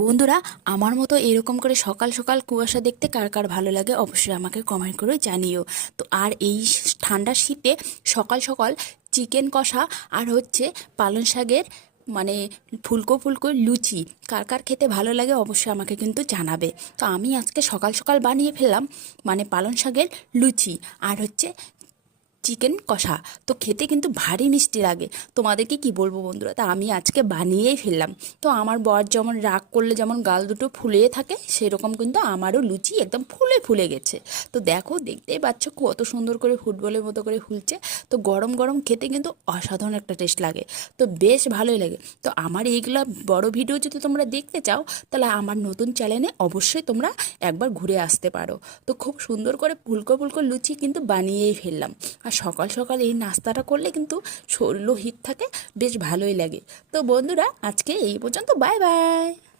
বন্ধুরা, আমার মতো এরকম করে সকাল সকাল কুয়াশা দেখতে কার কার ভালো লাগে অবশ্যই আমাকে কমেন্ট করে জানিও। তো আর এই ঠান্ডার শীতে সকাল সকাল চিকেন কষা আর হচ্ছে পালং শাকের মানে ফুলকো ফুলকো লুচি কার কার খেতে ভালো লাগে অবশ্যই আমাকে কিন্তু জানাবে। তো আমি আজকে সকাল সকাল বানিয়ে ফেললাম মানে পালং শাকের লুচি আর হচ্ছে চিকেন কষা। তো খেতে কিন্তু ভারী মিষ্টি লাগে, তোমাদেরকে কি বলবো বন্ধুরা। তা আমি আজকে বানিয়েই ফেললাম। তো আমার বর যেমন রাগ করলে যেমন গাল দুটো ফুলিয়ে থাকে, সেরকম কিন্তু আমারও লুচি একদম ফুলে ফুলে গেছে। তো দেখো, দেখতেই পাচ্ছ কত সুন্দর করে ফুটবলের মতো করে ফুলছে। তো গরম গরম খেতে কিন্তু অসাধারণ একটা টেস্ট লাগে, তো বেশ ভালোই লাগে। তো আমার এইগুলা বড় ভিডিও যদি তোমরা দেখতে চাও, তাহলে আমার নতুন চ্যানেলে অবশ্যই তোমরা একবার ঘুরে আসতে পারো। তো খুব সুন্দর করে ফুলকো ফুলকো লুচি কিন্তু বানিয়েই ফেললাম। আর সকাল সকাল এই নাস্তাটা করলে কিন্তু শরীরও হিট থাকে, বেশ ভালোই লাগে। তো বন্ধুরা, আজকে এই পর্যন্ত, বাই বাই।